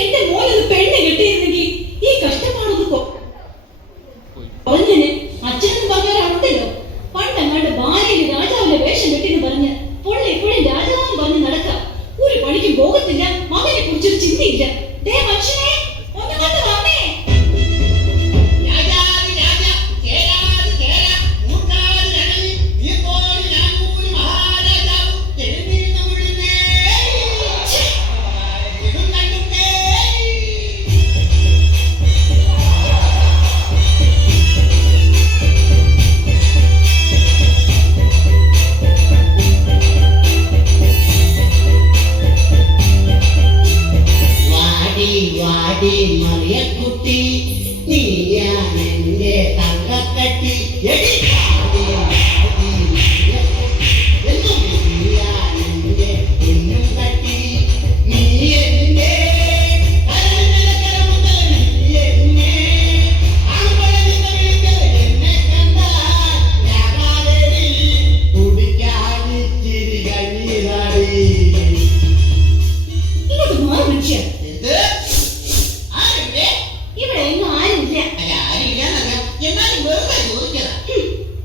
എന്റെ മോനൊന്ന് പെണ്ണ് കിട്ടിയിരുന്നെങ്കിൽ ഈ കഷ്ടപ്പാടൊന്ന് പറഞ്ഞന്. അച്ഛനെന്ന് പറഞ്ഞവരാണല്ലോ പണ്ടങ്ങാണ്ട് ഭാര്യയിൽ രാജാവിന്റെ വേഷം കെട്ടിന്ന് പറഞ്ഞ് പുള്ളി എപ്പോഴും രാജാവെന്ന് പറഞ്ഞ് നടക്കാം. ഒരു പണിക്കും പോകത്തില്ല, മകനെ കുറിച്ചൊരു ചിന്തയില്ല. മനുഷ്യനെ ഒന്ന് കണ്ടു വന്നേ. മറിയക്കുട്ടി നീയാണെന്റെ തങ്കക്കട്ടി എന്നും നീയാണെന്റെ പൊന്നും കട്ടി നീ എന്നെ എന്നെ കണ്ടാൽ കുടിക്കാതിച്ചിരി കണ്ണീരാടി. ഇങ്ങോട്ട് മാറി മനുഷ്യ.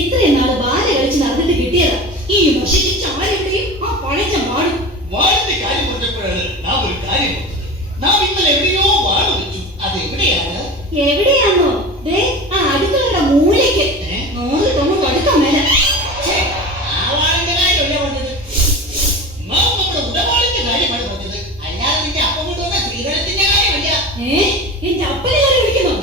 ഇത്രയും നാള് ബാല കളിച്ച് നടന്നിട്ട് കിട്ടിയതാ ഈ നശിച്ച ആരെവിടെയും ആ പഴച്ച മാടും. വാടിന്റെ കാര്യം പറഞ്ഞപ്പോഴാണ് നാം ഒരു കാര്യം നാം ഇന്നലെ എവിടെയോ വാട് വെച്ചു. അത് എവിടെയാണ്? എവിടെയാണോ? ദേ ആ അടുക്കളയുടെ മൂലയ്ക്ക് 100 തൊണ്ണൂറ് അടുക്കാൻ മേല. ആ വാടിന്റെ കാര്യമല്ല പറഞ്ഞത്, നാം നമ്മുടെ ഉടവാളിന്റെ കാര്യമാണ് പറഞ്ഞത്. അല്ലാതെ നിന്റെ അപ്പം കൊണ്ടുവന്ന ശ്രീധരത്തിന്റെ കാര്യമല്ല. എന്റെ അപ്പനെ കാര്യം വിളിക്കുന്നു.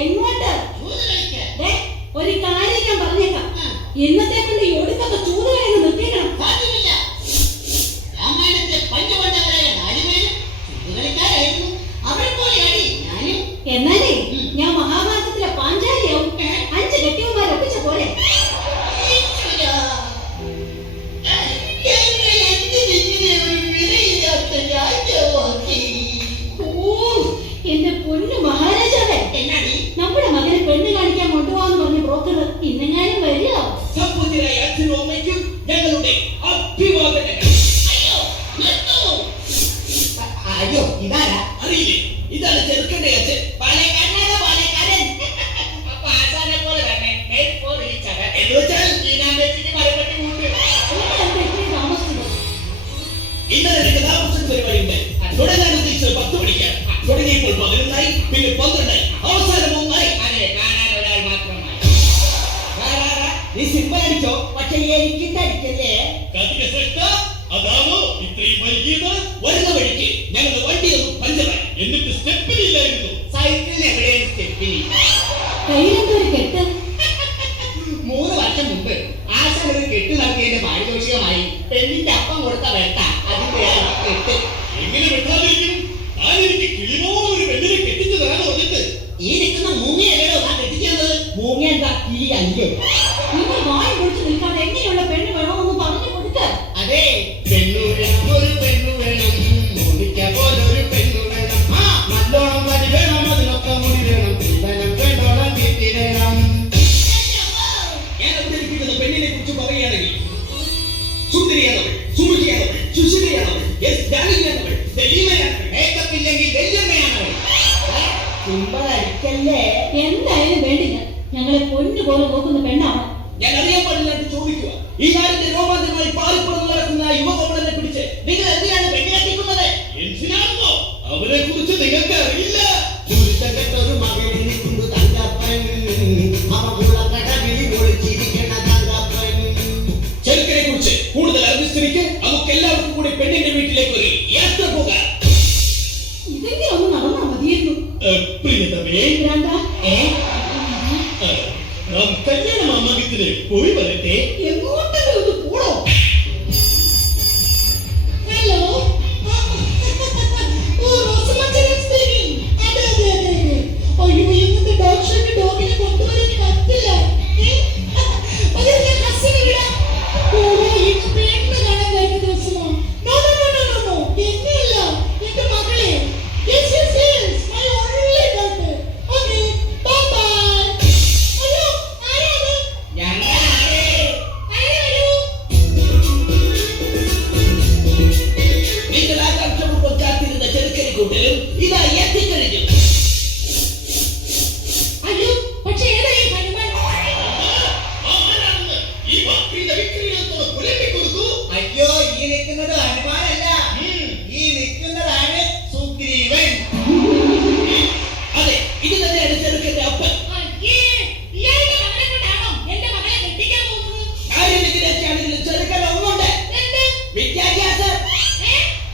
എങ്ങോട്ട്? ഒരു കാര്യം ഞാൻ പറഞ്ഞേക്കാം. ഇന്നത്തെ കൊണ്ട് ഈ ഒടുക്കൊക്കെ ചൂടുകളെന്ന് നിർത്തിയേക്കണം. എന്നാലേ ഞാൻ മഹാഭാരതത്തിലെ പാഞ്ചാലിയാവും. 5 കെട്ടിയവന്മാരെ ഒപ്പിച്ച പോലെ. എന്റെ പൊന്നു മഹാരാജാവേ, നമ്മുടെ മകനെ പെണ്ണ് കാണിക്കാൻ കൊണ്ടുപോകാന്ന് പറഞ്ഞ ബ്രോക്കർ ഇന്നെങ്ങാനും വരിക. അയ്യോ ഇതാരാ അറിയില്ലേ? ഇതാണ് ചെറുക്കന്റെ അച്ഛൻ. ഇന്നലെ എനിക്ക് താമസിക്കുന്ന പരിപാടിയുണ്ട്. തുടങ്ങാൻ ഉദ്ദേശിച്ചത് 10 മണിക്കാണ്. തുടങ്ങിയപ്പോൾ 11 പിന്നെ 12 അവസാനം 1 കാണാൻ ഒരാൾ മാത്രമായി. നീ സിംബൽ അടിച്ചോ, പക്ഷെ എനിക്ക് തടിക്കല്ലേ. അതാണോ ഇത്രയും വൈകിയത്? വരുന്ന വഴിക്ക് ഞങ്ങളുടെ വണ്ടിയൊന്നും പഞ്ചറായി. എന്നിട്ട് സ്റ്റെപ്പിനില്ലായിരുന്നു. സൈക്കിളിന് എവിടെയാണ് സ്റ്റെപ്പിനി? കയ്യിലെന്തൊരു കെട്ട്. 3 വർഷം മുമ്പ് ആശാനൊരു കെട്ട് നടത്തിയതിന്റെ പാരിതോഷികമായി പെണ്ണിന്റെ അപ്പം കൊടുത്ത വെട്ട. അതിന്റെ കെട്ട് എങ്ങനെ വെട്ടാതിരിക്കും? താനെനിക്ക് കിളിമോളൊരു പെണ്ണിനെ കെട്ടിച്ചു തരാൻ പറഞ്ഞിട്ട് ഈ നിൽക്കുന്ന മൂങ്ങയല്ലോ താൻ കെട്ടിക്കുന്നത്. മൂങ്ങ എന്താ കിളി അല്ലേ? നിങ്ങൾ വായി പൊളിച്ച് നിൽക്കാതെ എങ്ങനെയുള്ള പെണ്ണ് വേണമെന്ന് പറഞ്ഞു കൊടുക്ക. അതെ, പെണ്ണു വേണം, ഒരു പെണ്ണു വേണം, മുടിക്ക പോലൊരു പെണ്ണു വേണം, നല്ലോണം വരി വേണം, അതിനൊക്കെ മുടി വേണം, ജീവനം വേണ്ടോളം വീട്ടി വേണം. ഞാൻ അവതരിപ്പിക്കുന്ന പെണ്ണിനെ കുറിച്ച് പറയുകയാണെങ്കിൽ സുന്ദരിയാണവൾ, സുമുഖിയാണവൾ, സുശീലയാണവൾ, ജാനകിയാണവൾ, ദലീമയാണവൾ, മേക്കപ്പില്ലെങ്കിൽ വല്യമ്മയാണവൾ. സിംബലടിക്കല്ലേ? എന്തായാലും വേണ്ടില്ല, ഞങ്ങളെ പൊന്നു പോലെ നോക്കുന്ന പെണ്ണാണ്. ഞാൻ അറിയാൻ പാടില്ലാണ്ട് ചോദിക്കുക, ഈ നാടിന്റെ രോമാഞ്ചമായി പാറിപ്പുറത്ത് നടക്കുന്ന യുവകോമളനെ പിടിച്ച് നിങ്ങൾ എന്തിനാണ് പെണ്ണിനെത്തിക്കുന്നത്? എന്തിനാണോ? അവരെ കുറിച്ച് നിങ്ങൾക്ക് അറിയില്ല. ഒരു മകനെ തങ്കപ്പൻ, ചെറുക്കനെ കുറിച്ച് കൂടുതൽ അറിഞ്ഞിരിക്കെ നമുക്ക് എല്ലാവർക്കും കൂടി പെണ്ണിന്റെ വീട്ടിലേക്ക് ഒരു യാത്ര പോകാം. ഇതെങ്കിലും ഒന്ന് നടന്നാ മതിയായിരുന്നു. പ്രിയതമേ, നാം കല്യാണ മാമാങ്കത്തിന് പോയി വരട്ടെ. എങ്ങോട്ടെങ്കിലും ഒന്ന് പോണോ? ഹലോ, അയ്യോ ഇന്നത്തെ ഡോക്ടറിന്റെ ഡോഗിനെ കൊണ്ടുവരാൻ പറ്റില്ല. പെണ്ണ് കാണാൻ കഴിഞ്ഞ ദിവസമോ? എന്നെയല്ല, എന്റെ മകളെ. കാട്ടിക്കൂട്ടലും ഇതായി എത്തിക്കഴിഞ്ഞു. അയ്യോ, പക്ഷേ ഏതാ ഈ ഹനുമാൻ? ഈ ഭക്തിയുടെ വിക്രിയിലൊന്ന് പുലട്ടി കൊടുക്കൂ. അയ്യോ, ഈ നിൽക്കുന്നത് ഹനുമാനല്ല, ഈ നിൽക്കുന്നതാണ് സുഗ്രീവൻ. അതെ, ഇത് തന്നെയാണ് ചെറുക്കന്റെ അപ്പൻ. അയ്യേ, ഇയാളുടെ മകനെ കൊണ്ടാണോ എന്റെ മകളെ കെട്ടിക്കാൻ പോകുന്നത്? കാര്യത്തിലാണെങ്കിലും ചെറുക്കൻ ഒന്നുണ്ട്, എന്ത്? വിദ്യാഭ്യാസം.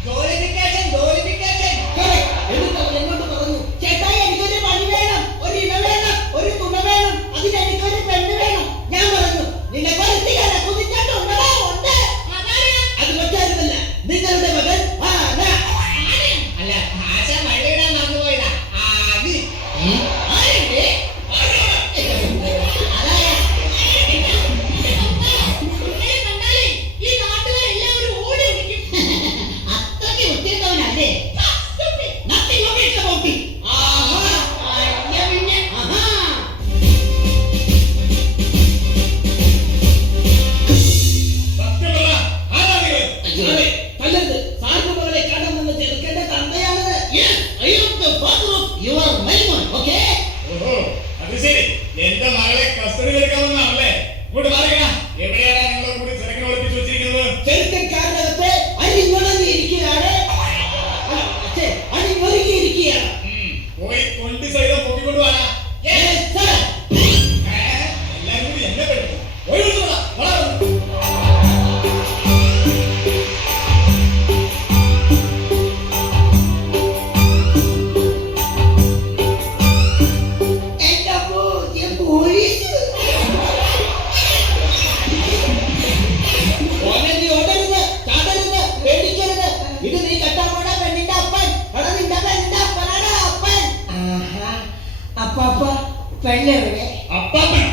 Glorification. Correct. എന്നിട്ട് അവൻ എന്നോട് പറഞ്ഞു, ചേട്ടായി എനിക്കൊരു പണി വേണം, ഒരു ഇണ വേണം, ഒരു തുണ വേണം, അതിന് എനിക്കൊരു പെണ്ണ് വേണം. ഞാൻ പറഞ്ഞു, നിന്നെ കൊലത്തിലാണ് കുതിച്ചിട്ടുണ്ടോ? ഉണ്ട്. അത് മറ്റാരുമല്ല, നിങ്ങളുടെ മകൻ ആന. അല്ല, ഭാഷ മഴയിടാൻ മറന്നുപോയതാ. ആര്? ആരുണ്ട്? അതാരാ? ഇവനെ കണ്ടാലേ ഈ നാട്ടുകാരെല്ലാവരും ഓടി വിളിക്കും. അത്രയ്ക്ക് വൃത്തിയുണ്ടവനല്ലേ? Nothing of it about it. ആഹാ, അല്ല പിന്നെ. ആഹാ. സത്യം പറ, ആരാ നീ? അതെ, കല്ലരുത്. സാറിന്റെ മകളെ കാണാൻ വന്ന ചെറുക്കന്റെ തന്തയാണത്. Yes, I am the father of your Maimon, okay? ഓഹോ, അത് ശരി. എന്റെ മകളെ കസ്റ്റഡിയിലെടുക്കാമെന്നാണല്ലേ? ഇങ്ങോട്ട് മാറിക്കണ. എവിടെയാണ് നിങ്ങളെ കൂടി ചെറുക്കനെ ഒളിപ്പിച്ചു വെച്ചിരിക്കുന്നത്? ചെറുക്കൻ കാരണത്ത് അരിഞ്ഞുണങ്ങിയിരിക്കുകയാണ്. അണിമൊരുങ്ങിയിരിക്കുകയാണ്. പോയി തൊണ്ടി സഹിതം പൊക്കിക്കൊണ്ട് വാടാ. Yes, sir. എല്ലാരും കൂടി എന്നെ പെടുത്തു. പോയി വിളിച്ചോടാ. വാടാ. എന്റെ അമ്മോ, ഞാൻ പോലീസ്. ഓനെ നീ ഓടരുത്, ചാടരുത്, പേടിക്കരുത്. ഇത് നീ കെട്ടാൻ പെണ്ണിന്റെ അപ്പൻ. എടാ, നിന്റെ പെണ്ണിന്റെ അപ്പനാണ് അപ്പൻ. അപ്പാപ്പ പെണ്ണെവിടെ? അപ്പാപ്പൻ.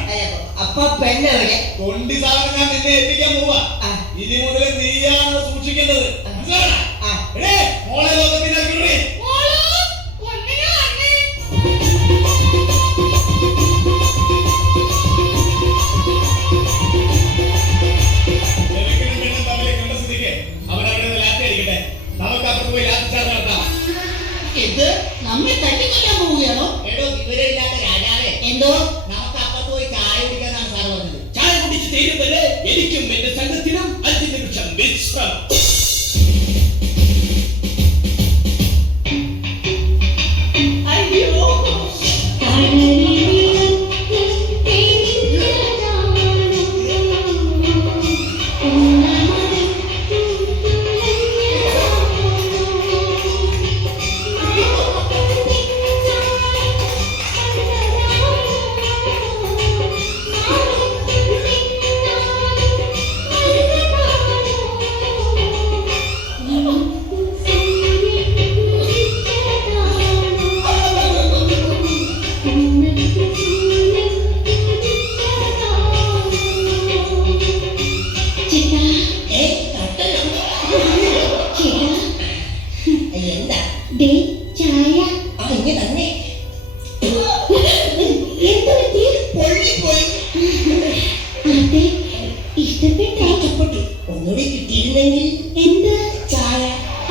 അപ്പ പെണ്ണെവിടെ? തൊണ്ടി സാധനം ഞാൻ നിന്നെ എത്തിക്കാൻ പോവാ. ഇനി മുതൽ നീയാണ് സൂക്ഷിക്കേണ്ടത്. മനസ്സിലായോടാ? എടേ, മോളെ ലോകത്തിന് ഇറക്കിവിടേ. മോളോ, ഒന്നിനെ വന്നേ. ചെറുക്കനും പെണ്ണും തമ്മിൽ കണ്ട സ്ഥിതിക്ക് അവരവിടെ ലാത്തി അടിക്കട്ടെ. നമുക്ക് അപ്പുറത്ത് പോയി ലാത്തി ചാർജ് നടത്താം. ഇത് നമ്മെ തട്ടിക്കൊല്ലാൻ പോവുകയാണോ? എടോ, വിവരമില്ലാത്ത രാജാവേ, എന്തോ? നമുക്ക് അപ്പുറത്ത് പോയി ചായ കുടിക്കാനാണ് സാർ പറഞ്ഞത്. ചായ കുടിച്ച് തീരുവരെ എനിക്കും എന്റെ സംഘത്തിനും 5 നിമിഷം വിശ്രമം. അയ്യോ, എന്താ? ചായ. ഇങ്ങനെ തന്നെ എന്ത് പറ്റി? പൊള്ളിപ്പോയി. അതെ, ഇഷ്ടപ്പെട്ടോ? ഇഷ്ടപ്പെട്ടു. ഒന്നുകൂടി കിട്ടിയിരുന്നെങ്കിൽ. എന്ത്? ചായ.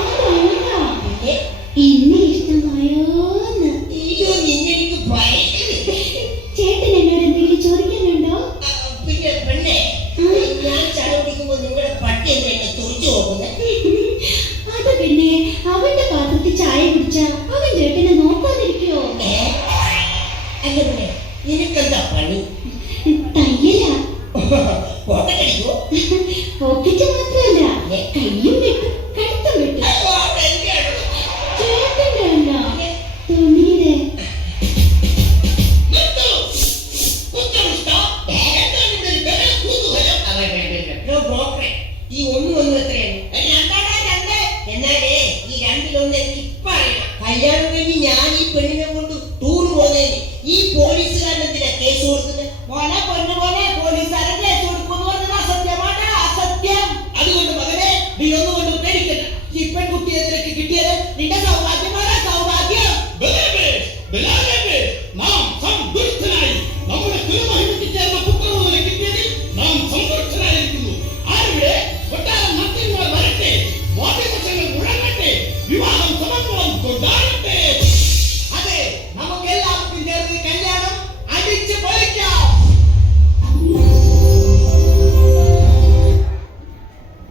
അതാ, പിന്നെ എന്നെ ഇഷ്ടമായോന്ന്? അയ്യോ, നിന്നെനിക്ക് ഭയങ്കര. ചേട്ടൻ എന്നോട് എന്തെങ്കിലും ചോദിക്കാനുണ്ടോ? പിന്നെ പെണ്ണെ, ഞാൻ ചായ കുടിക്കുമ്പോ നിങ്ങളുടെ പട്ടി എന്താ എന്നെ തുറച്ചു പോകുന്നത്? അത് പിന്നെ അവന്റെ പാത്രത്തിൽ ചായ കുടിച്ച അവൻ ചേട്ടനെ നോക്കാതിരിക്കോ? അല്ല പിന്നെ നിനക്കെന്താ പണി? തയ്യല. പോക്കറ്റടിക്കോ? പോക്കറ്റ് മാത്രല്ല, കയ്യും വെട്ടും കഴുത്തും വെട്ടും. ചേട്ടന്റെ അല്ല, തുണിയുടെ. ഈ ഒന്നും എത്രയാണ്? എന്നാലേ ഈ രണ്ടിലൊന്ന് എനിക്ക് ഇപ്പൊ അറിയണം. കല്യാണം കഴിഞ്ഞ് ഞാൻ ഈ പെണ്ണിനെ കൊണ്ട്